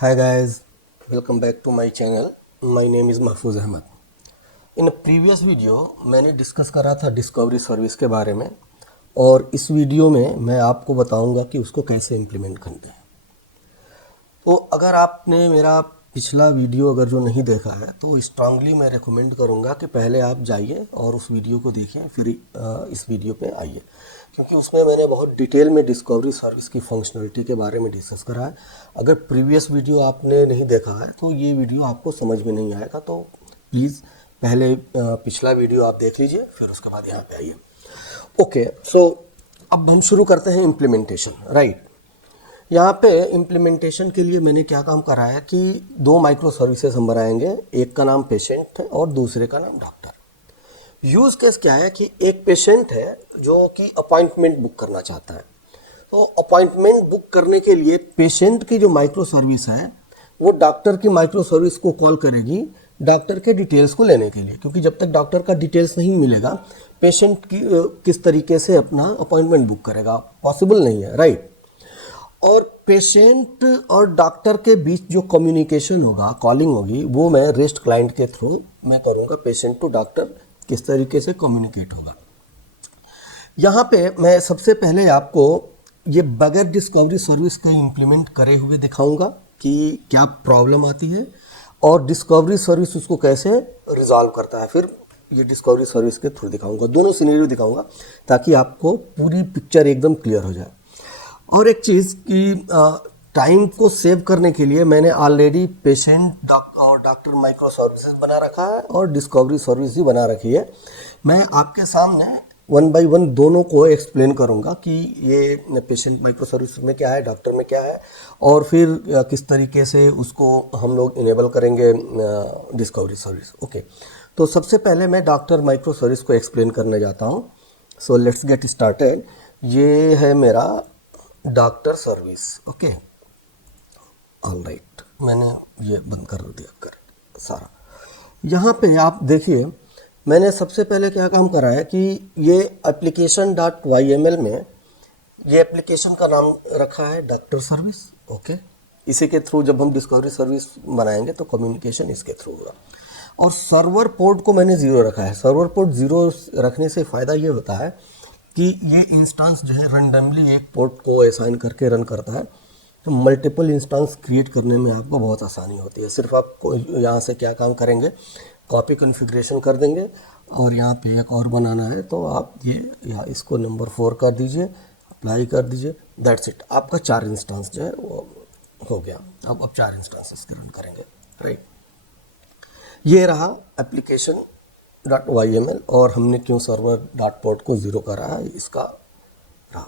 Hi guys, welcome back to my channel. My name is महफूज Ahmad. In previous video मैंने discuss करा था discovery service के बारे में और इस वीडियो में मैं आपको बताऊंगा कि उसको कैसे इम्प्लीमेंट करते हैं. तो अगर आपने मेरा पिछला वीडियो अगर जो नहीं देखा है तो स्ट्रांगली मैं रेकमेंड करूंगा कि पहले आप जाइए और उस वीडियो को देखिए फिर इस वीडियो पे आइए, क्योंकि उसमें मैंने बहुत डिटेल में डिस्कवरी सर्विस की फंक्शनलिटी के बारे में डिस्कस करा है. अगर प्रीवियस वीडियो आपने नहीं देखा है तो ये वीडियो आपको समझ में नहीं आएगा, तो प्लीज़ पहले पिछला वीडियो आप देख लीजिए फिर उसके बाद यहाँ पे आइए. ओके, सो अब हम शुरू करते हैं इम्प्लीमेंटेशन. राइट, यहाँ पे इम्प्लीमेंटेशन के लिए मैंने क्या काम करा है कि दो माइक्रो सर्विसेज हम बनाएंगे. एक का नाम पेशेंट है और दूसरे का नाम डॉक्टर. यूज़ केस क्या है कि एक पेशेंट है जो कि अपॉइंटमेंट बुक करना चाहता है. तो अपॉइंटमेंट बुक करने के लिए पेशेंट की जो माइक्रो सर्विस है वो डॉक्टर की माइक्रो सर्विस को कॉल करेगी डॉक्टर के डिटेल्स को लेने के लिए, क्योंकि जब तक डॉक्टर का डिटेल्स नहीं मिलेगा पेशेंट की किस तरीके से अपना अपॉइंटमेंट बुक करेगा, पॉसिबल नहीं है. राइट, और पेशेंट और डॉक्टर के बीच जो कम्युनिकेशन होगा, कॉलिंग होगी, वो मैं रेस्ट क्लाइंट के थ्रू मैं करूँगा. पेशेंट टू डॉक्टर किस तरीके से कम्युनिकेट होगा. यहाँ पे मैं सबसे पहले आपको ये बगैर डिस्कवरी सर्विस का इम्प्लीमेंट करे हुए दिखाऊंगा कि क्या प्रॉब्लम आती है और डिस्कवरी सर्विस उसको कैसे रिजॉल्व करता है. फिर ये डिस्कवरी सर्विस के थ्रू दिखाऊंगा, दोनों सिनेरियो दिखाऊंगा ताकि आपको पूरी पिक्चर एकदम क्लियर हो जाए. और एक चीज़ कि टाइम को सेव करने के लिए मैंने ऑलरेडी पेशेंट और डॉक्टर माइक्रो सर्विसेज बना रखा है और डिस्कवरी सर्विस भी बना रखी है. मैं आपके सामने वन बाय वन दोनों को एक्सप्लेन करूंगा कि ये पेशेंट माइक्रो सर्विस में क्या है, डॉक्टर में क्या है, और फिर किस तरीके से उसको हम लोग इनेबल करेंगे डिस्कवरी सर्विस. ओके, तो सबसे पहले मैं डॉक्टर माइक्रो सर्विस को एक्सप्लेन करने जाता हूँ. So let's get started. ये है मेरा doctor service. Okay, all right, मैंने ये बंद कर दिया कर सारा. यहाँ पे आप देखिए मैंने सबसे पहले क्या काम करा है कि ये application.yml में ये एप्लीकेशन का नाम रखा है डॉक्टर सर्विस. ओके, इसी के थ्रू जब हम डिस्कवरी सर्विस बनाएंगे तो कम्युनिकेशन इसके थ्रू होगा. और सर्वर पोर्ट को मैंने 0 रखा है. सर्वर पोर्ट 0 रखने से फ़ायदा ये होता है कि ये इंस्टेंस जो है रैंडमली एक पोर्ट को असाइन करके रन करता है, तो मल्टीपल इंस्टेंस क्रिएट करने में आपको बहुत आसानी होती है. सिर्फ आप यहाँ से क्या काम करेंगे, कॉपी कॉन्फ़िगरेशन कर देंगे और यहाँ पे एक और बनाना है तो आप ये या इसको नंबर 4 कर दीजिए, अप्लाई कर दीजिए, दैट्स इट. आपका 4 इंस्टेंस जो है वो हो गया. अब 4 इंस्टेंसेस रन करेंगे. राइट, ये रहा एप्लीकेशन .yml और हमने क्यों सर्वर डॉट पोर्ट को 0 करा है इसका रहा.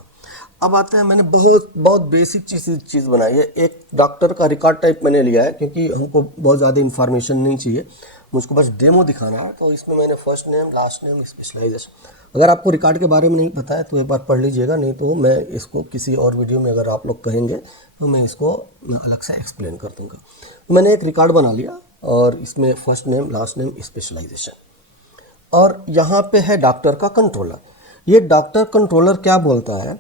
अब आते हैं, मैंने बहुत बेसिक चीज़ बनाई है. एक डॉक्टर का रिकॉर्ड टाइप मैंने लिया है क्योंकि हमको बहुत ज़्यादा इन्फॉर्मेशन नहीं चाहिए, मुझको बस डेमो दिखाना है. तो इसमें मैंने first name, last name, specialization. अगर आपको रिकॉर्ड के बारे में नहीं पता है तो एक बार पढ़ लीजिएगा, नहीं तो मैं इसको किसी और वीडियो में अगर आप लोग कहेंगे तो मैं इसको अलग से एक्सप्लेन कर दूँगा. तो मैंने एक रिकॉर्ड बना लिया और इसमें first name, last name, specialization. और यहाँ पे है डॉक्टर का कंट्रोलर. ये डॉक्टर कंट्रोलर क्या बोलता है,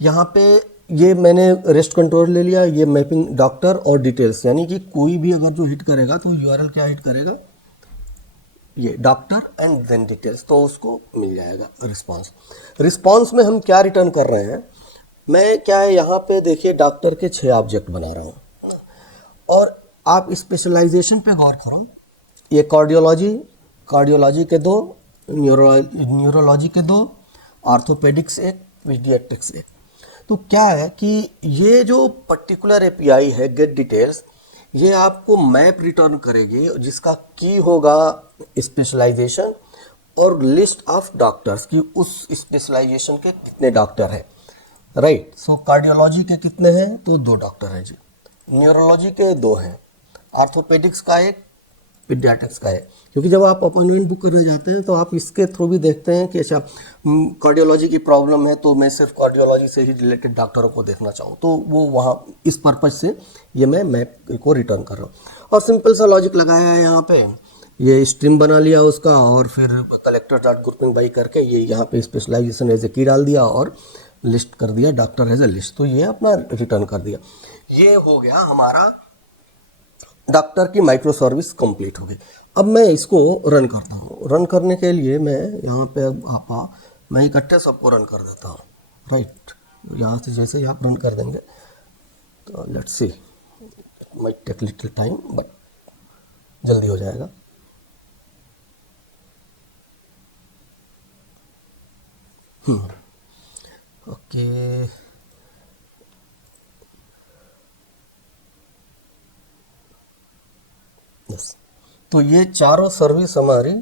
यहाँ पे ये मैंने रेस्ट कंट्रोल ले लिया, ये मैपिंग डॉक्टर और डिटेल्स, यानी कि कोई भी अगर जो हिट करेगा तो यूआरएल क्या हिट करेगा, ये डॉक्टर एंड देन डिटेल्स, तो उसको मिल जाएगा रिस्पॉन्स में हम क्या रिटर्न कर रहे हैं. मैं क्या है यहाँ पे देखिए डॉक्टर के 6 ऑब्जेक्ट बना रहा हूँ और आप स्पेशलाइजेशन पे गौर करो. ये कार्डियोलॉजी के 2, न्यूरोलॉजी के 2, ऑर्थोपेडिक्स 1, पीडियाट्रिक्स 1. तो क्या है कि ये जो पर्टिकुलर एपीआई है गेट डिटेल्स, ये आपको मैप रिटर्न करेगी जिसका की होगा स्पेशलाइजेशन और लिस्ट ऑफ डॉक्टर्स की उस स्पेशलाइजेशन के कितने डॉक्टर हैं. राइट, सो कार्डियोलॉजी के कितने हैं तो 2 डॉक्टर हैं जी, न्यूरोलॉजी के 2 हैं, ऑर्थोपेडिक्स का 1, पीडियाट्रिक्स का है. क्योंकि जब आप अपॉइंटमेंट बुक करने जाते हैं तो आप इसके थ्रू भी देखते हैं कि अच्छा कार्डियोलॉजी की प्रॉब्लम है तो मैं सिर्फ कार्डियोलॉजी से ही रिलेटेड डॉक्टरों को देखना चाहूँ, तो वो वहाँ इस पर्पज से ये मैं मैप को रिटर्न कर रहा हूँ. और सिंपल सा लॉजिक लगाया है यहाँ पे, ये स्ट्रीम बना लिया उसका और फिर कलेक्टर डॉट ग्रुपिंग बाई करके ये यहाँ पे स्पेशलाइजेशन एज ए की डाल दिया और लिस्ट कर दिया डॉक्टर एज ए लिस्ट, तो ये अपना रिटर्न कर दिया. ये हो गया हमारा डॉक्टर की माइक्रो सर्विस कंप्लीट हो गई। अब मैं इसको रन करता हूँ। रन करने के लिए मैं यहाँ पे मैं इकट्ठे सबको रन कर देता हूँ, राइट। यहाँ से जैसे ही आप रन कर देंगे तो let's see, might take little time but जल्दी हो जाएगा। Okay, yes. तो ये चारों सर्विस हमारी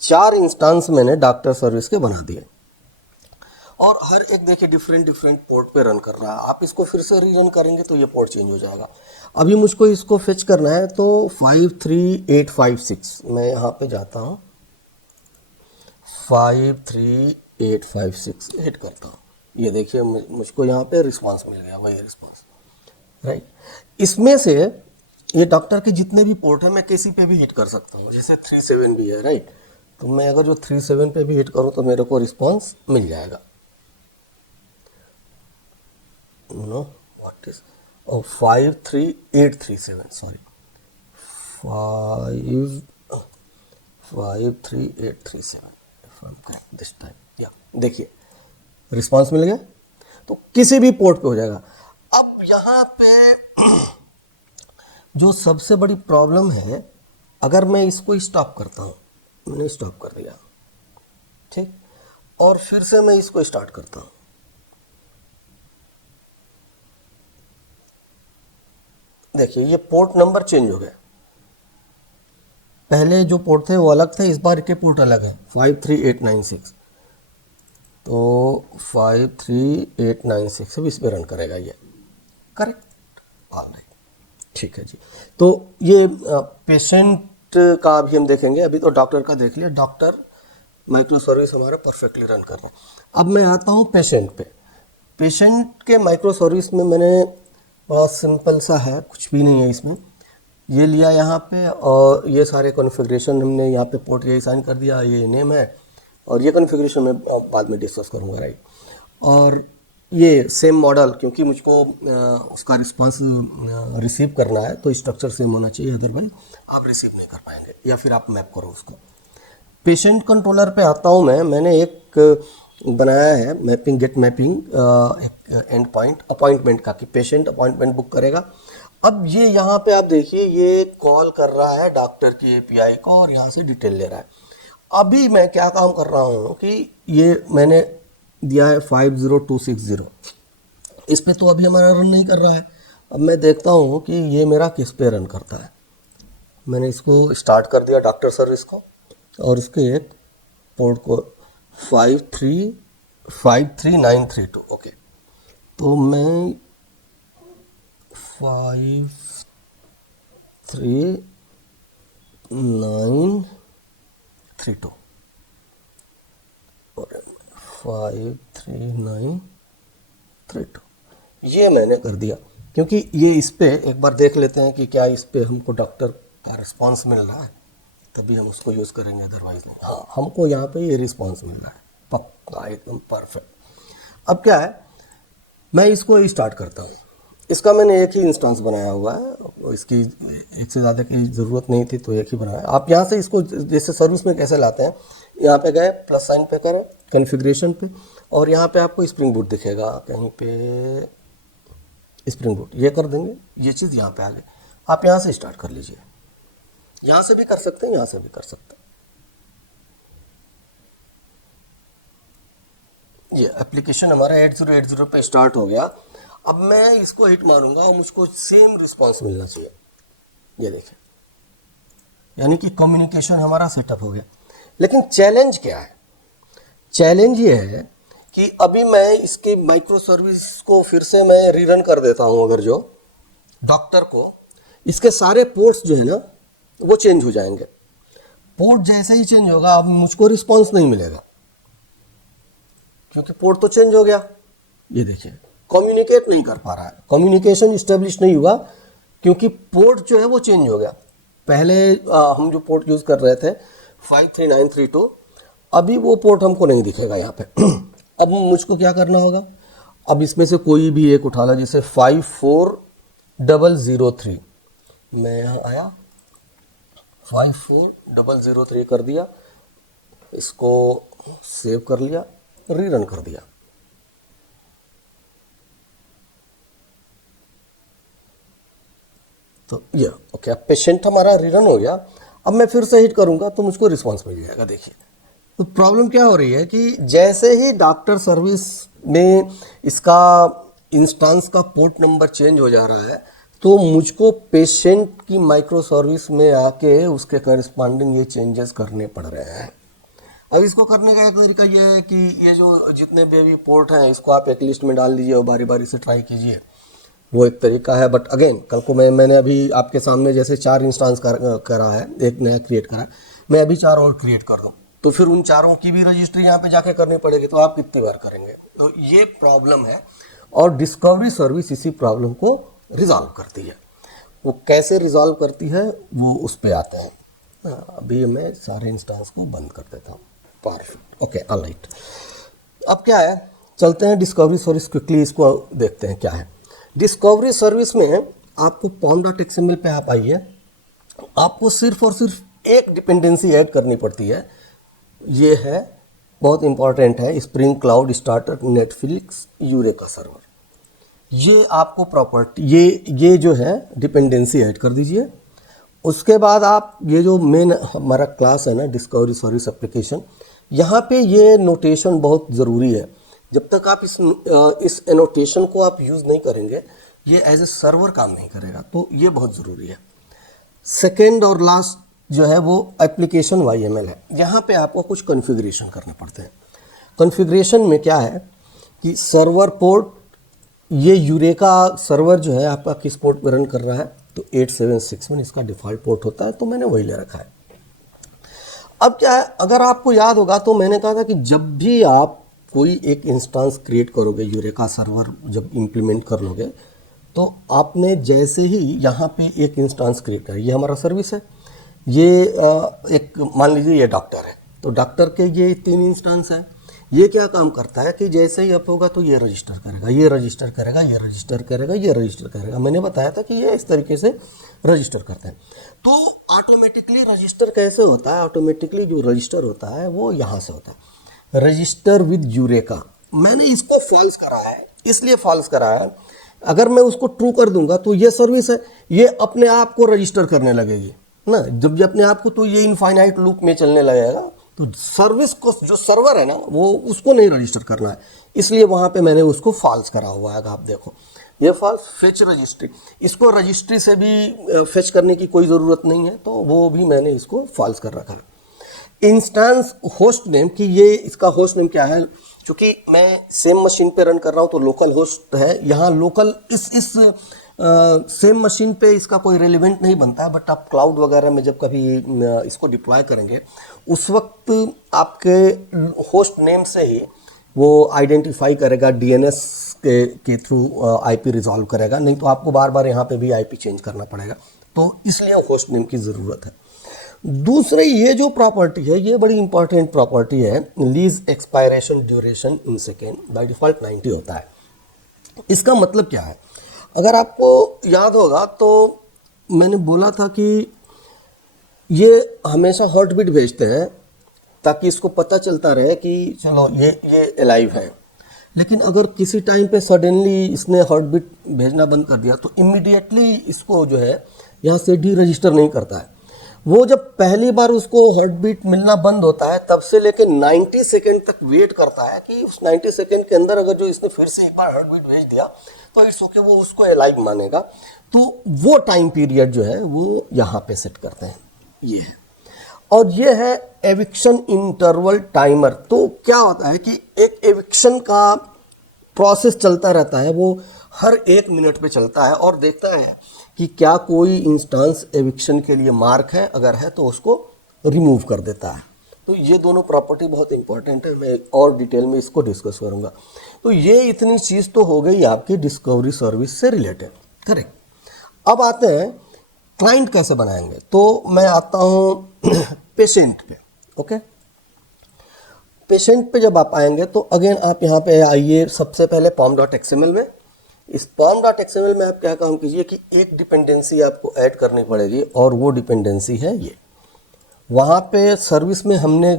4 इंस्टांस मैंने डॉक्टर सर्विस के बना दिए और हर एक देखिए डिफरेंट डिफरेंट पोर्ट पे रन कर रहा है। आप इसको फिर से रीरन करेंगे तो ये पोर्ट चेंज हो जाएगा। अभी मुझको इसको फेच करना है तो 53856 मैं यहाँ पे जाता हूँ, 53856 हिट करता हूँ। ये देखिए मुझको यहाँ पे रिस्पांस मिल गया, वही रिस्पांस, राइट। इसमें से ये डॉक्टर के जितने भी पोर्ट है मैं किसी पे भी हिट कर सकता हूँ, जैसे 37 भी है, राइट। तो मैं अगर जो 37 पे भी हिट करूँ तो मेरे को रिस्पांस मिल जाएगा। Know what is 53837, sorry 53837 this time. या देखिए रिस्पांस मिल गया, तो किसी भी पोर्ट पे हो जाएगा। अब यहाँ पे जो सबसे बड़ी प्रॉब्लम है, अगर मैं इसको स्टॉप करता हूँ, मैंने स्टॉप कर दिया, ठीक, और फिर से मैं इसको स्टार्ट करता हूँ, देखिए ये पोर्ट नंबर चेंज हो गया। पहले जो पोर्ट थे वो अलग थे, इस बार के पोर्ट अलग है, 53896। तो 53896 अब इस पर रन करेगा ये, करेक्ट, ऑलराइट, ठीक है जी। तो ये पेशेंट का भी हम देखेंगे, अभी तो डॉक्टर का देख लिया। डॉक्टर माइक्रो सर्विस हमारा परफेक्टली रन कर रहा है। अब मैं आता हूँ पेशेंट पे। पेशेंट के माइक्रो सर्विस में मैंने बड़ा सिंपल सा है, कुछ भी नहीं है इसमें। ये लिया यहाँ पे और ये सारे कॉन्फ़िगरेशन हमने यहाँ पे पोर्ट ये साइन कर दिया, ये नेम है और ये कॉन्फ़िगरेशन मैं बाद में डिस्कस करूँगा, राइट। और ये सेम मॉडल, क्योंकि मुझको उसका रिस्पांस रिसीव करना है तो स्ट्रक्चर सेम होना चाहिए, अदरवाइज आप रिसीव नहीं कर पाएंगे या फिर आप मैप करो उसको। पेशेंट कंट्रोलर पे आता हूँ मैंने एक बनाया है मैपिंग, गेट मैपिंग, एक एंड पॉइंट अपॉइंटमेंट का, कि पेशेंट अपॉइंटमेंट बुक करेगा। अब ये यहाँ पे आप देखिए ये कॉल कर रहा है डॉक्टर की एपीआई को और यहाँ से डिटेल ले रहा है। अभी मैं क्या काम कर रहा हूँ कि ये मैंने दिया है 50260, इस पे तो अभी हमारा रन नहीं कर रहा है। अब मैं देखता हूँ कि ये मेरा किस पे रन करता है। मैंने इसको स्टार्ट कर दिया डॉक्टर सर्विस को और उसके एक पोर्ट को 53932, ओके। तो मैं 53932 और 53932 ये मैंने कर दिया, क्योंकि ये इस पे एक बार देख लेते हैं कि क्या इस पे हमको डॉक्टर का रिस्पांस मिल रहा है, तभी हम उसको यूज़ करेंगे, अदरवाइज नहीं। हाँ, हमको यहाँ पे ये रिस्पांस मिल रहा है, पक्का एकदम परफेक्ट। अब क्या है, मैं इसको स्टार्ट करता हूँ। इसका मैंने एक ही इंस्टेंस बनाया हुआ है, इसकी एक से ज़्यादा की ज़रूरत नहीं थी तो एक ही बनाया। आप यहाँ से इसको जैसे सर्विस में कैसे लाते हैं, यहाँ पे गए प्लस साइन पे करें कॉन्फ़िगरेशन पे और यहाँ पे आपको स्प्रिंग बूट दिखेगा कहीं पे, स्प्रिंग बूट ये कर देंगे, ये चीज़ यहाँ पे आ गई। आप यहाँ से स्टार्ट कर लीजिए, यहाँ से भी कर सकते हैं, यहाँ से भी कर सकते हैं। ये एप्लीकेशन हमारा 8080 पे स्टार्ट हो गया। अब मैं इसको हिट मारूंगा और मुझको सेम रिस्पांस मिलना चाहिए, ये देखें, यानी कि कम्युनिकेशन हमारा सेटअप हो गया। लेकिन चैलेंज क्या है, चैलेंज ये है कि अभी मैं इसकी माइक्रो सर्विस को फिर से मैं रीरन कर देता हूं, अगर जो डॉक्टर को, इसके सारे पोर्ट्स जो है ना वो चेंज हो जाएंगे। पोर्ट जैसे ही चेंज होगा अब मुझको रिस्पांस नहीं मिलेगा, क्योंकि पोर्ट तो चेंज हो गया। ये देखिए कम्युनिकेट नहीं कर पा रहा है, कम्युनिकेशन इस्टेब्लिश नहीं हुआ क्योंकि पोर्ट जो है वो चेंज हो गया। पहले हम जो पोर्ट यूज़ कर रहे थे 53932, अभी वो पोर्ट हमको नहीं दिखेगा यहाँ पे। अब मुझको क्या करना होगा, अब इसमें से कोई भी एक उठा लो, जैसे 54003, मैं यहाँ आया 54003 कर दिया, इसको सेव कर लिया, रीरन कर दिया। तो ये ओके, अब पेशेंट हमारा रीरन हो गया। अब मैं फिर से हिट करूंगा तो मुझको रिस्पांस मिल जाएगा। देखिए तो प्रॉब्लम क्या हो रही है कि जैसे ही डॉक्टर सर्विस में इसका इंस्टेंस का पोर्ट नंबर चेंज हो जा रहा है तो मुझको पेशेंट की माइक्रो सर्विस में आके उसके करस्पॉन्डिंग ये चेंजेस करने पड़ रहे हैं। अब इसको करने का एक तरीका ये है कि ये जो जितने भी पोर्ट हैं इसको आप एक लिस्ट में डाल दीजिए और बारी बारी से ट्राई कीजिए, वो एक तरीका है। बट अगेन कल को मैंने अभी आपके सामने जैसे 4 इंस्टांस करा है, एक नया क्रिएट करा है, मैं अभी 4 और क्रिएट कर दूं तो फिर उन चारों की भी रजिस्ट्री यहाँ पे जाके करनी पड़ेगी, तो आप कितनी बार करेंगे? तो ये प्रॉब्लम है और डिस्कवरी सर्विस इसी प्रॉब्लम को रिजॉल्व करती है। वो कैसे रिजॉल्व करती है वो उस पर आते हैं। अभी मैं सारे इंस्टांस को बंद कर देता हूँ। Perfect, okay, alright. अब क्या है, चलते हैं डिस्कवरी सर्विस, क्विकली इसको देखते हैं क्या है। डिस्कवरी सर्विस में आपको pom.xml पे आप आइए, आपको सिर्फ और सिर्फ एक डिपेंडेंसी ऐड करनी पड़ती है। ये है, बहुत इंपॉर्टेंट है, spring cloud starter Netflix eureka server. ये आपको प्रॉपर्टी ये जो है डिपेंडेंसी ऐड कर दीजिए। उसके बाद आप ये जो मेन हमारा क्लास है ना डिस्कवरी सर्विस एप्लीकेशन, यहाँ पे ये नोटेशन बहुत ज़रूरी है। जब तक आप इस एनोटेशन को आप यूज़ नहीं करेंगे ये एज ए सर्वर काम नहीं करेगा, तो ये बहुत ज़रूरी है। सेकेंड और लास्ट जो है वो एप्लीकेशन YML है। यहाँ पे आपको कुछ कॉन्फ़िगरेशन करने पड़ते हैं। कॉन्फ़िगरेशन में क्या है कि सर्वर पोर्ट, ये यूरेका सर्वर जो है आपका किस पोर्ट पर रन कर रहा है, तो 8761 इसका डिफ़ॉल्ट पोर्ट होता है, तो मैंने वही ले रखा है। अब क्या है, अगर आपको याद होगा तो मैंने कहा था कि जब भी आप कोई एक इंस्टेंस क्रिएट करोगे, यूरेका सर्वर जब इम्प्लीमेंट कर लोगे, तो आपने जैसे ही यहाँ पे एक इंस्टेंस क्रिएट कर, ये हमारा सर्विस है, ये एक मान लीजिए ये डॉक्टर है, तो डॉक्टर के ये 3 इंस्टेंस है। ये क्या काम करता है कि जैसे ही अप होगा तो ये रजिस्टर करेगा, ये रजिस्टर करेगा, ये रजिस्टर करेगा, ये रजिस्टर करेगा। मैंने बताया था कि ये इस तरीके से रजिस्टर करते हैं। तो ऑटोमेटिकली रजिस्टर कैसे होता है, ऑटोमेटिकली जो रजिस्टर होता है वो यहाँ से होता है, रजिस्टर विद यूरेका। मैंने इसको फॉल्स करा है, इसलिए फॉल्स करा है, अगर मैं उसको ट्रू कर दूंगा तो ये सर्विस है, ये अपने आप को रजिस्टर करने लगेगी ना। जब ये अपने आप को, तो ये इनफाइनाइट लूप में चलने लगेगा। तो सर्विस को, जो सर्वर है ना, वो उसको नहीं रजिस्टर करना है, इसलिए वहाँ पे मैंने उसको फॉल्स करा हुआ है। आप देखो ये फॉल्स फेच रजिस्ट्री, इसको रजिस्ट्री से भी फेच करने की कोई ज़रूरत नहीं है, तो वो भी मैंने इसको फॉल्स कर रखा है। इंस्टेंस होस्ट नेम की, ये इसका होस्ट नेम क्या है, क्योंकि मैं सेम मशीन पे रन कर रहा हूँ तो लोकल होस्ट है यहाँ। लोकल इस सेम मशीन पे इसका कोई रेलिवेंट नहीं बनता है, बट आप क्लाउड वगैरह में जब कभी इसको डिप्लॉय करेंगे उस वक्त आपके होस्ट नेम से ही वो आइडेंटिफाई करेगा, DNS के थ्रू IP रिजॉल्व करेगा, नहीं तो आपको बार बार यहाँ पे भी IP चेंज करना पड़ेगा, तो इसलिए होस्ट नेम की ज़रूरत है। दूसरी ये जो प्रॉपर्टी है ये बड़ी इंपॉर्टेंट प्रॉपर्टी है, lease expiration duration in second, by default 90 होता है। इसका मतलब क्या है, अगर आपको याद होगा तो मैंने बोला था कि ये हमेशा हार्ट बीट भेजते हैं ताकि इसको पता चलता रहे कि चलो ये अलाइव है। लेकिन अगर किसी टाइम पे सडनली इसने हार्ट बीट भेजना बंद कर दिया तो इमीडिएटली इसको जो है यहाँ से डी रजिस्टर नहीं करता है। वो जब पहली बार उसको हार्ट बीट मिलना बंद होता है तब से लेकर 90 सेकेंड तक वेट करता है कि उस 90 सेकेंड के अंदर अगर जो इसने फिर से एक बार हार्ट बीट भेज दिया तो इट्स ओके, वो उसको अलाइव मानेगा। तो वो टाइम पीरियड जो है वो यहाँ पे सेट करते हैं, ये है। और ये है एविक्शन इंटरवल टाइमर। तो क्या होता है कि एक एविक्शन का प्रोसेस चलता रहता है, वो हर 1 मिनट पे चलता है और देखता है कि क्या कोई इंस्टेंस एविक्शन के लिए मार्क है, अगर है तो उसको रिमूव कर देता है। तो ये दोनों प्रॉपर्टी बहुत इंपॉर्टेंट है, मैं और डिटेल में इसको डिस्कस करूंगा। तो ये इतनी चीज़ तो हो गई आपकी डिस्कवरी सर्विस से रिलेटेड, करेक्ट। अब आते हैं क्लाइंट कैसे बनाएंगे। तो मैं आता हूँ पेशेंट पे, ओके। पेशेंट पे जब आप आएंगे तो अगेन आप यहाँ पे आइए, सबसे पहले pom.xml में इस pom.xml में आप क्या काम कीजिए कि एक डिपेंडेंसी आपको ऐड करनी पड़ेगी और वो डिपेंडेंसी है ये। वहाँ पे सर्विस में हमने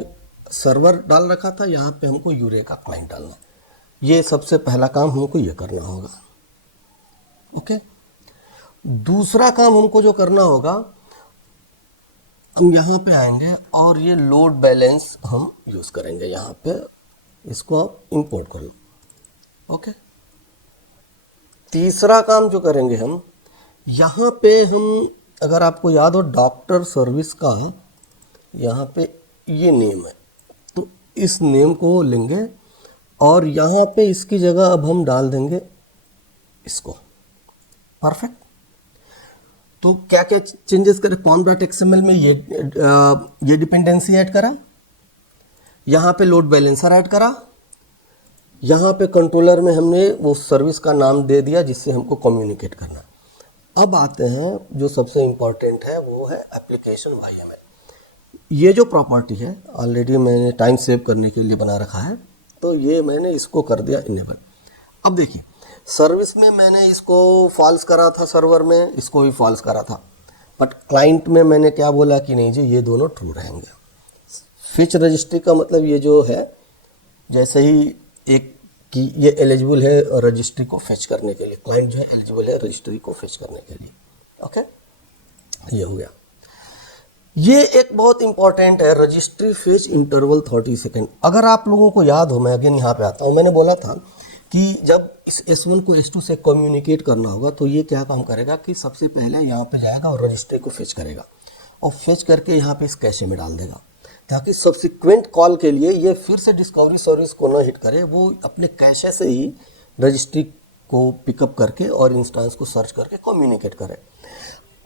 सर्वर डाल रखा था, यहाँ पे हमको यूरेका क्लाइंट डालना है। ये सबसे पहला काम हमको ये करना होगा। ओके, दूसरा काम हमको जो करना होगा, हम यहाँ पे आएंगे और ये लोड बैलेंस हम यूज़ करेंगे। यहाँ पे इसको आप इंपोर्ट कर लो। ओके, तीसरा काम जो करेंगे हम, यहाँ पे हम, अगर आपको याद हो डॉक्टर सर्विस का यहाँ पे ये नेम है, तो इस नेम को लेंगे और यहाँ पे इसकी जगह अब हम डाल देंगे इसको। परफेक्ट। तो क्या क्या चेंजेस करें, pom.xml में ये डिपेंडेंसी ऐड करा, यहाँ पे लोड बैलेंसर ऐड करा, यहाँ पे कंट्रोलर में हमने वो सर्विस का नाम दे दिया जिससे हमको कम्युनिकेट करना। अब आते हैं जो सबसे इम्पोर्टेंट है, वो है एप्लीकेशन YML। ये जो प्रॉपर्टी है ऑलरेडी मैंने टाइम सेव करने के लिए बना रखा है, तो ये मैंने इसको कर दिया इनेबल। अब देखिए, सर्विस में मैंने इसको फॉल्स करा था, सर्वर में इसको भी फॉल्स करा था, बट क्लाइंट में मैंने क्या बोला कि नहीं जी ये दोनों ट्रू रहेंगे। फिच रजिस्ट्री का मतलब ये जो है, जैसे ही एक कि ये एलिजिबल है रजिस्ट्री को फेच करने के लिए, क्लाइंट जो है एलिजिबल है रजिस्ट्री को फेच करने के लिए। ओके, ये हो गया। ये एक बहुत इंपॉर्टेंट है, रजिस्ट्री फेच इंटरवल 30 सेकेंड। अगर आप लोगों को याद हो, मैं अगेन यहाँ पे आता हूँ, मैंने बोला था कि जब इस S1 को S2 से कम्युनिकेट करना होगा तो ये क्या काम करेगा कि सबसे पहले यहाँ पे जाएगा और रजिस्ट्री को फेच करेगा और फेच करके यहाँ पे इस कैशे में डाल देगा, ताकि सब्सिक्वेंट कॉल के लिए ये फिर से डिस्कवरी सर्विस को न हिट करे, वो अपने कैशे से ही रजिस्ट्री को पिकअप करके और इंस्टेंस को सर्च करके कम्युनिकेट करे।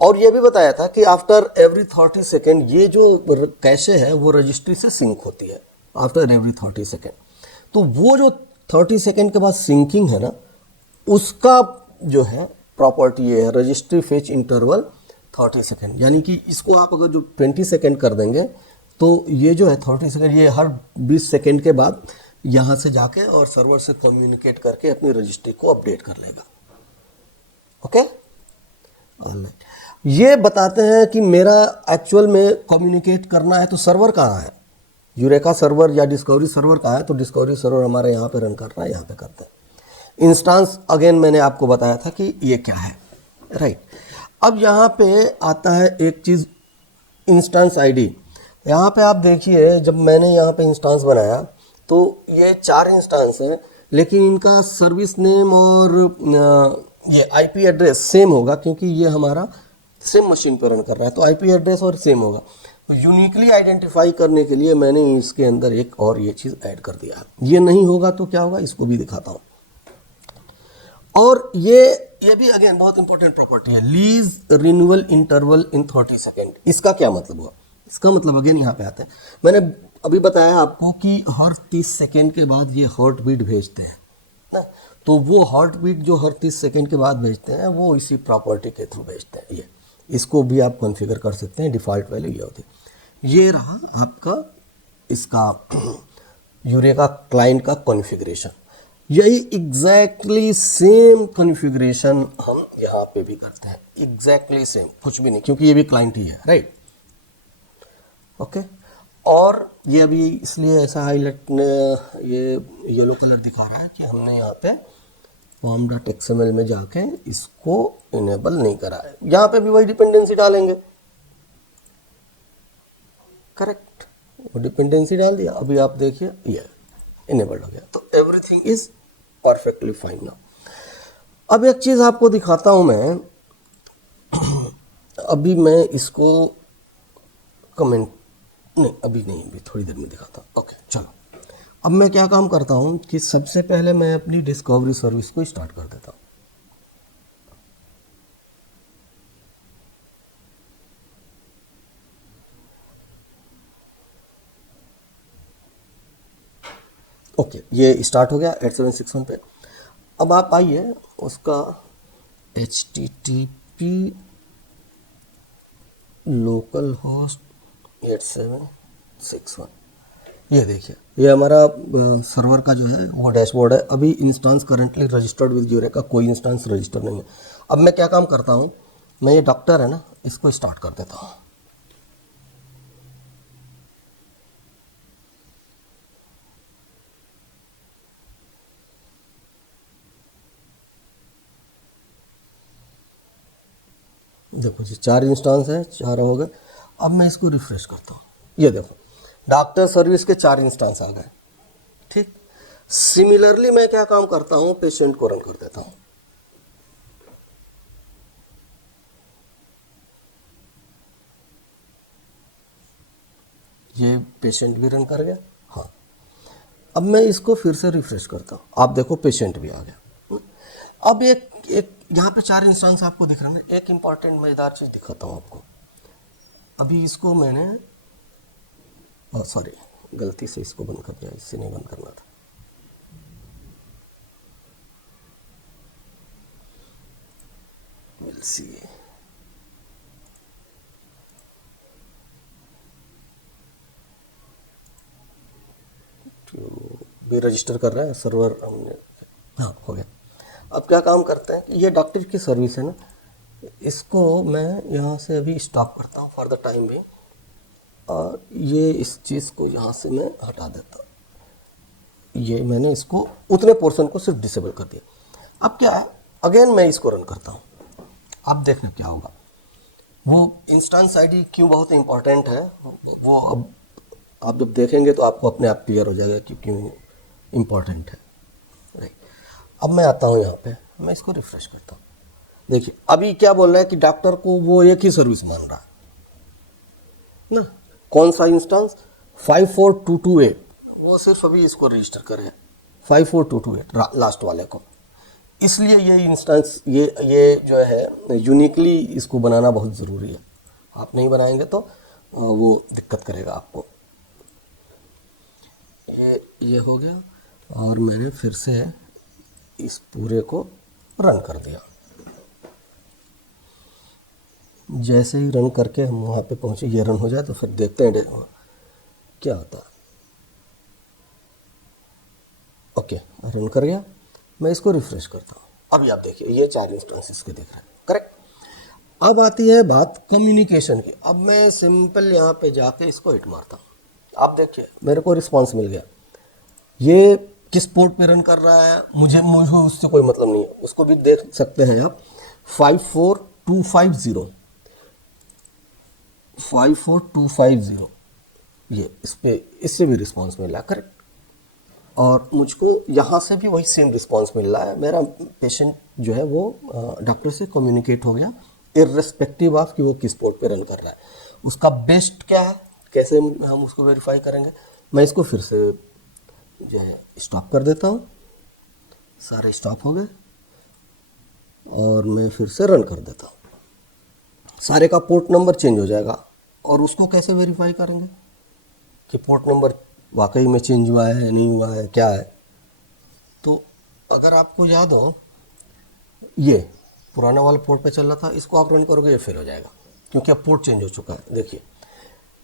और ये भी बताया था कि आफ्टर एवरी 30 सेकेंड ये जो कैशे है वो रजिस्ट्री से सिंक होती है आफ्टर एवरी 30 सेकेंड। तो वो जो 30 सेकेंड के बाद सिंकिंग है ना, उसका जो है प्रॉपर्टी ये है रजिस्ट्री फेच इंटरवल 30 सेकेंड। यानी कि इसको आप अगर जो 20 सेकेंड कर देंगे तो ये जो है 30 सेकेंड, ये हर 20 सेकेंड के बाद यहाँ से जाके और सर्वर से कम्युनिकेट करके अपनी रजिस्ट्री को अपडेट कर लेगा। Okay, alright. ये बताते हैं कि मेरा एक्चुअल में कम्युनिकेट करना है तो सर्वर कहाँ है, यूरेका सर्वर या डिस्कवरी सर्वर कहाँ है, तो डिस्कवरी सर्वर हमारे यहाँ पे रन करना है, यहाँ पे करते हैं। इंस्टेंस अगेन मैंने आपको बताया था कि ये क्या है, राइट। अब यहाँ पे आता है एक चीज़, इंस्टेंस आईडी। यहाँ पे आप देखिए, जब मैंने यहाँ पे इंस्टेंस बनाया तो ये 4 इंस्टेंस हैं, लेकिन इनका सर्विस नेम और ये आईपी एड्रेस सेम होगा, क्योंकि ये हमारा सेम मशीन पर रन कर रहा है, तो आईपी एड्रेस और सेम होगा। तो यूनिकली आइडेंटिफाई करने के लिए मैंने इसके अंदर एक और ये चीज़ ऐड कर दिया। ये नहीं होगा तो क्या होगा, इसको भी दिखाता हूँ। और ये भी अगेन बहुत इंपॉर्टेंट प्रॉपर्टी है, लीज रिन्यूअल इंटरवल इन 30 सेकेंड। इसका क्या मतलब हुआ, इसका मतलब अगेन यहाँ पे आते हैं, मैंने अभी बताया आपको कि हर 30 सेकेंड के बाद ये हार्ट बीट भेजते हैं ना, तो वो हार्ट बीट जो हर 30 सेकेंड के बाद भेजते हैं वो इसी प्रॉपर्टी के थ्रू भेजते हैं। ये इसको भी आप कॉन्फ़िगर कर सकते हैं, डिफ़ॉल्ट वैल्यू ये होती है। ये रहा आपका इसका यूरेका क्लाइंट का कॉन्फ़िगरेशन। यही एग्जैक्टली सेम कॉन्फ़िगरेशन हम यहाँ पे भी करते हैं, एग्जैक्टली सेम, कुछ भी नहीं, क्योंकि ये भी क्लाइंट ही है, राइट। ओके, और ये अभी इसलिए ऐसा हाईलाइट ये येलो कलर दिखा रहा है कि हमने यहाँ पे pom.xml में जाके इसको इनेबल नहीं करा है। यहाँ पे भी वही डिपेंडेंसी डालेंगे, करेक्ट, वो डिपेंडेंसी डाल दिया। अभी आप देखिए ये इनेबल्ड हो गया, तो everything is perfectly fine now. अब एक चीज़ आपको दिखाता हूँ मैं, अभी मैं इसको कमेंट नहीं, अभी नहीं, अभी थोड़ी देर में दिखाता हूँ। ओके चलो, अब मैं क्या काम करता हूँ कि सबसे पहले मैं अपनी डिस्कवरी सर्विस को स्टार्ट कर देता हूँ। ओके, ये स्टार्ट हो गया 8761 पे। अब आप आइए उसका HTTP लोकल होस्ट 8761, ये देखिए, ये हमारा सर्वर का जो है वो डैशबोर्ड है। अभी instance currently registered with eureka, कोई इंस्टेंस रजिस्टर नहीं है। अब मैं क्या काम करता हूँ, मैं ये डॉक्टर है ना, इसको स्टार्ट कर देता हूँ। देखो जी, 4 इंस्टेंस है, 4 हो गए। अब मैं इसको रिफ्रेश करता हूँ, ये देखो डॉक्टर सर्विस के 4 इंस्टेंस आ गए। ठीक, सिमिलरली मैं क्या काम करता हूँ, पेशेंट को रन कर देता हूँ। ये पेशेंट भी रन कर गया। हाँ, अब मैं इसको फिर से रिफ्रेश करता हूँ, आप देखो पेशेंट भी आ गया। अब एक एक यहाँ पे 4 इंस्टेंस आपको दिख रहा है। एक इंपॉर्टेंट मजेदार चीज़ दिखाता हूँ आपको। अभी इसको मैंने सॉरी, गलती से इसको बंद कर दिया, इससे नहीं बंद करना था। We'll see. भी रजिस्टर कर रहा है सर्वर हमने, हाँ हो गया। अब क्या काम करते हैं, ये डॉक्टर की सर्विस है ना, इसको मैं यहाँ से अभी स्टॉप करता हूँ फॉर द टाइम भी, और ये इस चीज़ को यहाँ से मैं हटा देता हूँ। ये मैंने इसको उतने पोर्शन को सिर्फ डिसेबल कर दिया। अब क्या है, अगेन मैं इसको रन करता हूँ। अब देखना क्या होगा। वो इंस्टेंस आईडी क्यों बहुत इंपॉर्टेंट है, वो अब आप जब देखेंगे तो आपको अपने आप क्लियर हो जाएगा कि क्यों इम्पोर्टेंट है। राइट, अब मैं आता हूँ यहाँ पे, मैं इसको रिफ्रेश करता हूँ। देखिए अभी क्या बोल रहा है कि डॉक्टर को वो एक ही सर्विस मान रहा है ना। कौन सा इंस्टेंस, 54228, वो सिर्फ अभी इसको रजिस्टर करे 54228 लास्ट वाले को। इसलिए ये इंस्टेंस, ये जो है यूनिकली इसको बनाना बहुत ज़रूरी है। आप नहीं बनाएंगे तो वो दिक्कत करेगा आपको। ये हो गया, और मैंने फिर से इस पूरे को रन कर दिया। जैसे ही रन करके हम वहाँ पे पहुँचे, ये रन हो जाए तो फिर देखते हैं क्या होता है। ओके, रन कर गया, मैं इसको रिफ्रेश करता हूँ। अभी आप देखिए, ये 4 इंस्टेंसेस के दिख रहे हैं, करेक्ट। अब आती है बात कम्युनिकेशन की। अब मैं सिंपल यहाँ पे जाके इसको हिट मारता हूँ। आप देखिए मेरे को रिस्पॉन्स मिल गया। ये किस पोर्ट पे रन कर रहा है मुझे उससे कोई मतलब नहीं है, उसको भी देख सकते हैं आप। 54250 54250, ये इस पे इससे भी रिस्पॉन्स मिल रहा है, करेक्ट। और मुझको यहाँ से भी वही सेम रिस्पॉन्स मिल रहा है। मेरा पेशेंट जो है वो डॉक्टर से कम्युनिकेट हो गया, इर्रेस्पेक्टिव ऑफ कि वो किस पोर्ट पे रन कर रहा है। उसका बेस्ट क्या है, कैसे हम उसको वेरीफाई करेंगे। मैं इसको फिर से जो है स्टॉप कर देता हूँ, सारे स्टॉप हो गए, और मैं फिर से रन कर देता हूँ। सारे का पोर्ट नंबर चेंज हो जाएगा। और उसको कैसे वेरीफाई करेंगे कि पोर्ट नंबर वाकई में चेंज हुआ है नहीं हुआ है, क्या है। तो अगर आपको याद हो, ये पुराना वाला पोर्ट पे चल रहा था, इसको आप रन करोगे ये फिर हो जाएगा, क्योंकि अब पोर्ट चेंज हो चुका है, देखिए।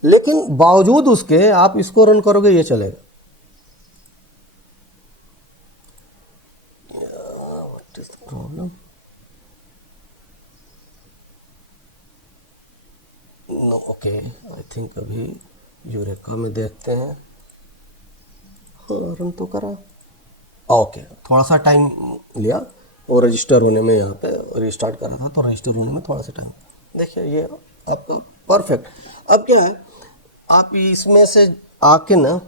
लेकिन बावजूद उसके आप इसको रन करोगे ये चलेगा। What is the problem? No, okay, I think अभी यूरेका में देखते हैं। हाँ, रन तो करा, ओके, थोड़ा सा टाइम लिया और रजिस्टर होने में, यहाँ पे रिस्टार्ट करा था तो रजिस्टर होने में थोड़ा सा टाइम। देखिए ये आपका परफेक्ट। अब क्या है, आप इसमें से आके ना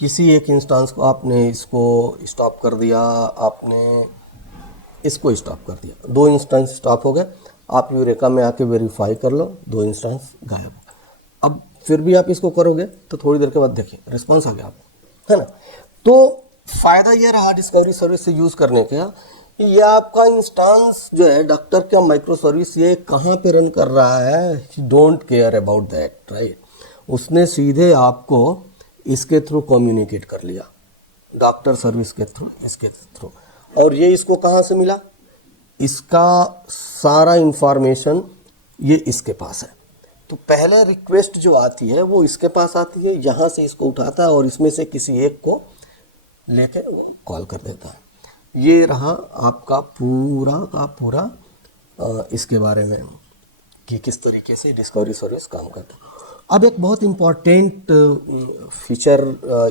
किसी एक इंस्टेंस को आपने इसको स्टॉप कर दिया, आपने इसको स्टॉप कर दिया, 2 इंस्टेंस स्टॉप हो गए। आप यूरेका में आके वेरीफाई कर लो, 2 इंस्टेंस गायब। अब फिर भी आप इसको करोगे तो थोड़ी देर के बाद देखिए रिस्पॉन्स आ गया आपको, है ना। तो फ़ायदा ये रहा डिस्कवरी सर्विस से यूज़ करने का, ये आपका इंस्टेंस जो है डॉक्टर का माइक्रो सर्विस, ये कहाँ पे रन कर रहा है, don't care about that, right. उसने सीधे आपको इसके थ्रू कम्युनिकेट कर लिया, डॉक्टर सर्विस के थ्रू, इसके थ्रू। और ये इसको कहाँ से मिला, इसका सारा इंफॉर्मेशन ये इसके पास है। तो पहले रिक्वेस्ट जो आती है वो इसके पास आती है, यहाँ से इसको उठाता है और इसमें से किसी एक को लेके कॉल कर देता है। ये रहा आपका पूरा का पूरा इसके बारे में कि किस तरीके से डिस्कवरी सर्विस काम करता है। अब एक बहुत इम्पॉर्टेंट फीचर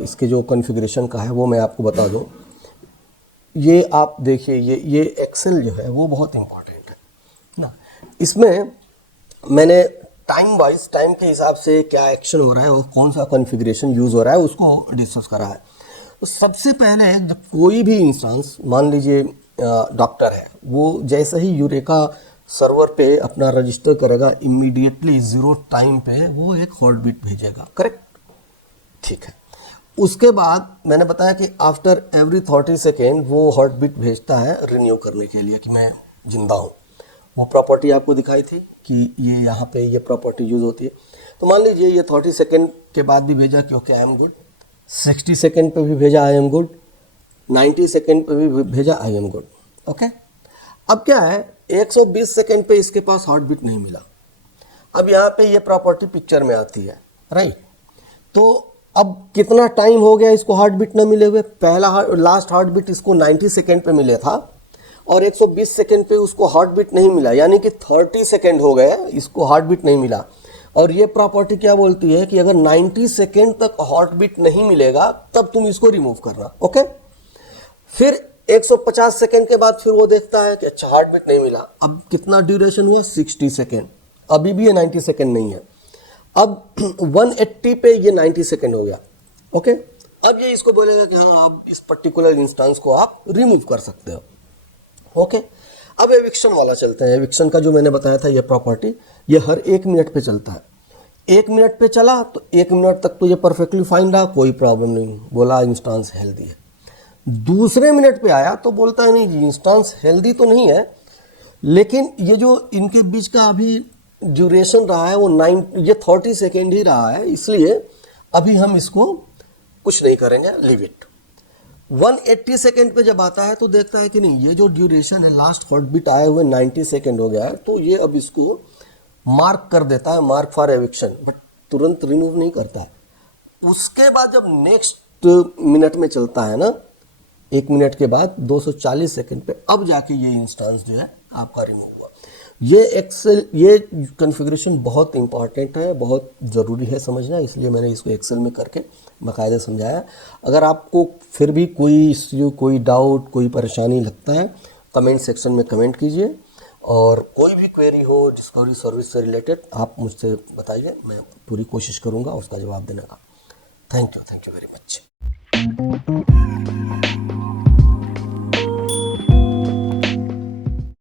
इसके जो कॉन्फ़िगरेशन का है वो मैं आपको बता दूं। ये आप देखिए, ये एक्सेल जो है वो बहुत इम्पॉर्टेंट है ना। इसमें मैंने टाइम वाइज, टाइम के हिसाब से क्या एक्शन हो रहा है और कौन सा कॉन्फ़िगरेशन यूज़ हो रहा है उसको डिस्कस करा है। तो सबसे पहले जब कोई भी इंस्टेंस, मान लीजिए डॉक्टर है, वो जैसे ही यूरेका सर्वर पे अपना रजिस्टर करेगा, इमीडिएटली 0 टाइम पे वो एक हॉट बीट भेजेगा, करेक्ट? ठीक है। उसके बाद मैंने बताया कि आफ्टर एवरी 30 सेकेंड वो हॉट बीट भेजता है रिन्यू करने के लिए कि मैं जिंदा हूँ। वो प्रॉपर्टी आपको दिखाई थी कि ये यहाँ पे ये प्रॉपर्टी यूज़ होती है। तो मान लीजिए ये 30 सेकेंड के बाद भी भेजा कि okay I am good, 60 second पे भी भेजा आई एम गुड, 90 सेकेंड पे भी भेजा आई एम गुड, ओके। अब क्या है, 120 सेकेंड पे इसके पास हार्ट बीट नहीं मिला। अब यहाँ पे ये प्रॉपर्टी पिक्चर में आती है, राइट? तो अब कितना टाइम हो गया इसको हार्ट बीट न मिले हुए? लास्ट हार्ट बीट इसको 90 सेकेंड पे मिले था और 120 सेकेंड पे उसको हार्ट बीट नहीं मिला, यानी कि 30 सेकेंड हो गए इसको हार्ट बीट नहीं मिला। और ये प्रॉपर्टी क्या बोलती है कि अगर 90 सेकेंड तक हार्ट बीट नहीं मिलेगा तब तुम इसको रिमूव करना, ओके। फिर 150 सेकेंड के बाद फिर वो देखता है कि अच्छा हार्ट बीट नहीं मिला। अब कितना ड्यूरेशन हुआ? 60 सेकेंड। अभी भी ये 90 सेकेंड नहीं है। अब 180 पे ये 90 सेकेंड हो गया, ओके। अब ये इसको बोलेगा कि हाँ आप इस पर्टिकुलर इंस्टेंस को आप रिमूव कर सकते हो, ओके। अब एविक्शन वाला चलते हैं। एविक्शन का जो मैंने बताया था ये प्रॉपर्टी, ये हर 1 मिनट पे चलता है। 1 मिनट पे चला तो 1 मिनट तक तो ये परफेक्टली फाइन रहा, कोई प्रॉब्लम नहीं, बोला इंस्टेंस हेल्दी है। दूसरे मिनट पे आया तो बोलता है नहीं इंस्टेंस हेल्दी तो नहीं है, लेकिन ये जो इनके बीच का अभी ड्यूरेशन रहा है वो 30 सेकेंड ही रहा है, इसलिए अभी हम इसको कुछ नहीं करेंगे, लीव इट। 180 सेकेंड पे जब आता है तो देखता है कि नहीं, ये जो ड्यूरेशन है लास्ट हार्ट बीट आए हुए 90 सेकेंड हो गया है, तो ये अब इसको मार्क कर देता है, मार्क फॉर एविक्शन, बट तुरंत रिमूव नहीं करता है। उसके बाद जब नेक्स्ट मिनट में चलता है ना, 1 मिनट के बाद 240 सेकेंड पे, अब जाके ये इंस्टेंस जो है आपका रिमूव हुआ। ये कॉन्फ़िगरेशन बहुत इंपॉर्टेंट है, बहुत ज़रूरी है समझना, इसलिए मैंने इसको एक्सेल में करके बाकायदा समझाया। अगर आपको फिर भी कोई इश्यू, कोई डाउट, कोई परेशानी लगता है, कमेंट सेक्शन में कमेंट कीजिए, और कोई भी क्वेरी हो डिस्कवरी सर्विस से रिलेटेड आप मुझसे बताइए, मैं पूरी कोशिश करूँगा उसका जवाब देने का। Thank you very much.